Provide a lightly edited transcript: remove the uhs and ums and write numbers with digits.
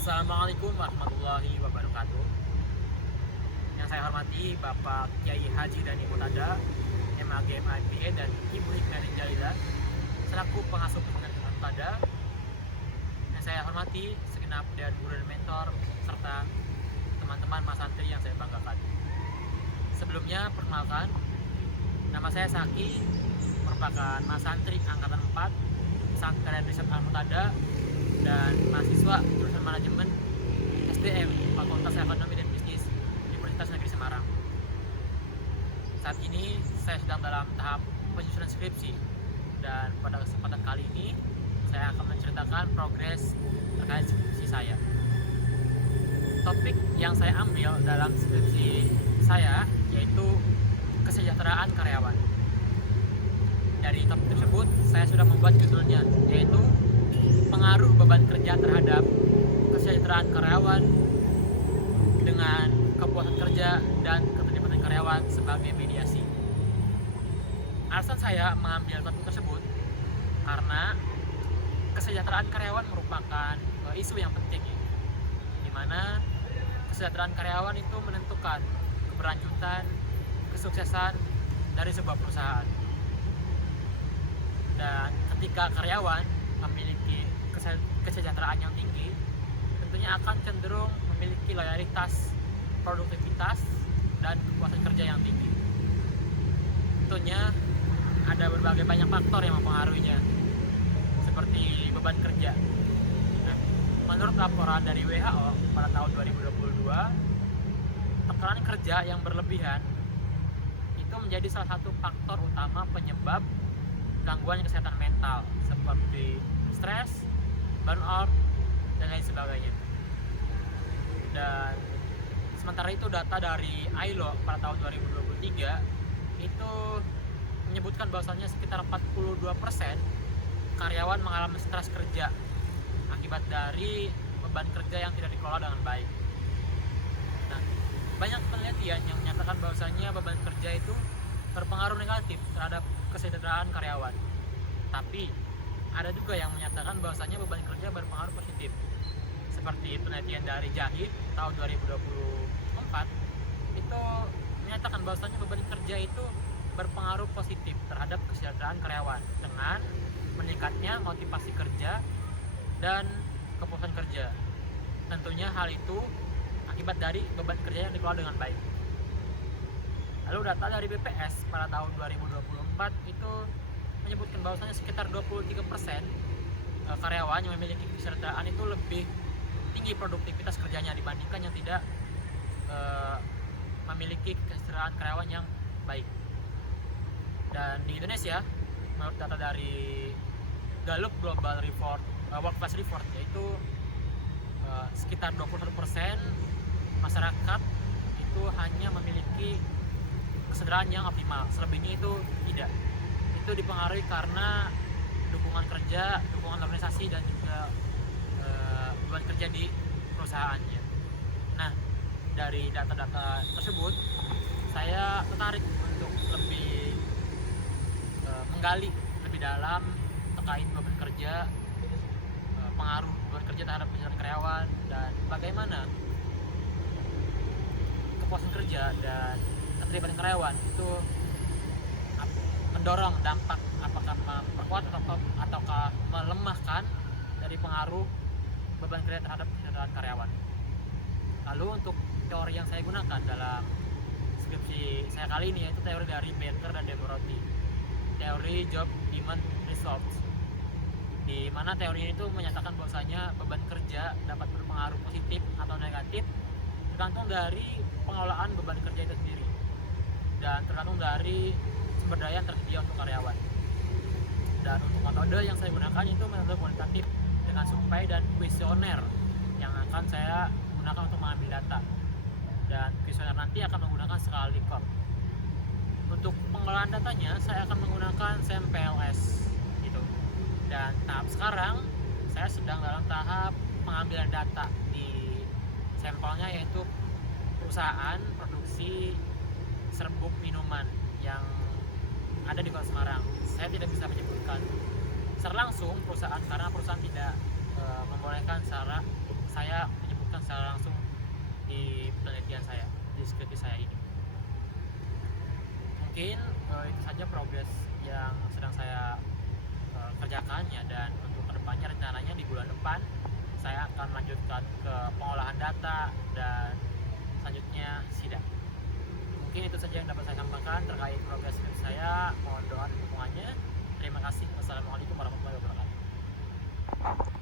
Assalamualaikum warahmatullahi wabarakatuh. Yang saya hormati Bapak Kiai Haji Dani Mutada, MAG MIPA dan Ibu Hikmanin Jalila selaku pengasuh pesantren Mutada. Yang saya hormati segenap dan guru dan mentor serta teman-teman mas santri yang saya banggakan. Sebelumnya perkenalkan, nama saya Saki, merupakan mas santri angkatan 4 pesantren riset Al-Mutada dan mahasiswa jurusan manajemen SDM Fakultas Ekonomi dan Bisnis Universitas Negeri Semarang. Saat ini saya sedang dalam tahap penyusunan skripsi, dan pada kesempatan kali ini saya akan menceritakan progres terkait skripsi saya. Topik yang saya ambil dalam skripsi saya yaitu kesejahteraan karyawan. Dari topik tersebut saya sudah membuat judulnya, yaitu pengaruh beban kerja terhadap kesejahteraan karyawan dengan kepuasan kerja dan keterlibatan karyawan sebagai mediasi. Alasan saya mengambil topik tersebut karena kesejahteraan karyawan merupakan isu yang penting, di mana kesejahteraan karyawan itu menentukan keberlanjutan, kesuksesan dari sebuah perusahaan. Dan ketika karyawan memiliki kesejahteraan yang tinggi, tentunya akan cenderung memiliki loyalitas, produktivitas, dan kepuasan kerja yang tinggi. Tentunya ada berbagai banyak faktor yang mempengaruhinya, seperti beban kerja. Nah, menurut laporan dari WHO pada tahun 2022, tekanan kerja yang berlebihan itu menjadi salah satu faktor utama penyebab gangguan kesehatan mental seperti stres, burnout, dan lain sebagainya. Dan sementara itu data dari ILO pada tahun 2023 itu menyebutkan bahwasannya sekitar 42% karyawan mengalami stres kerja akibat dari beban kerja yang tidak dikelola dengan baik. Nah, banyak penelitian yang menyatakan bahwasannya beban kerja itu berpengaruh negatif terhadap kesejahteraan karyawan. Tapi ada juga yang menyatakan bahwasannya beban kerja berpengaruh positif. Seperti penelitian dari Jahid tahun 2024 itu menyatakan bahwasannya beban kerja itu berpengaruh positif terhadap kesejahteraan karyawan dengan meningkatnya motivasi kerja dan kepuasan kerja. Tentunya hal itu akibat dari beban kerja yang dikelola dengan baik. Lalu data dari BPS pada tahun 2024 itu menyebutkan bahwasanya sekitar 23% karyawan yang memiliki kesejahteraan itu lebih tinggi produktivitas kerjanya dibandingkan yang tidak memiliki kesejahteraan karyawan yang baik. Dan di Indonesia, menurut data dari Gallup Global Report, Workplace Report, yaitu sekitar 21% masyarakat itu hanya memiliki kesejahteraan yang optimal, selebihnya itu tidak. Itu dipengaruhi karena dukungan kerja, dukungan organisasi, dan juga beban kerja di perusahaannya. Nah, dari data-data tersebut saya tertarik untuk lebih menggali lebih dalam terkait beban kerja, pengaruh beban kerja terhadap kesejahteraan karyawan, dan bagaimana kepuasan kerja dan keterlibatan karyawan itu mendorong dampak, apakah memperkuat ataukah melemahkan dari pengaruh beban kerja terhadap kesejahteraan karyawan. Lalu untuk teori yang saya gunakan dalam skripsi saya kali ini yaitu teori dari Becker dan Demorotti, teori Job Demand Results, di mana teori ini itu menyatakan bahwasanya beban kerja dapat berpengaruh positif atau negatif tergantung dari pengelolaan beban kerja itu sendiri dan tergantung dari sumber daya yang tersedia untuk karyawan. Dan untuk metode yang saya gunakan itu metode kualitatif dengan survei dan kuesioner yang akan saya gunakan untuk mengambil data, dan kuesioner nanti akan menggunakan skala Likert. Untuk pengelolaan datanya saya akan menggunakan SAMPLS gitu. Dan tahap sekarang saya sedang dalam tahap pengambilan data di sampelnya, yaitu perusahaan produksi serbuk minuman yang ada di Kota Semarang. Saya tidak bisa menyebutkan secara langsung perusahaan karena perusahaan tidak membolehkan secara saya menyebutkan secara langsung di penelitian saya, di skripsi saya ini. Mungkin itu saja progres yang sedang saya kerjakan ya, dan untuk kedepannya rencananya di bulan depan saya akan melanjutkan ke pengolahan data dan selanjutnya sidang. Mungkin itu saja yang dapat saya sampaikan terkait progres skripsi saya. Mohon doa dan dukungannya. Terima kasih. Wassalamualaikum warahmatullahi wabarakatuh.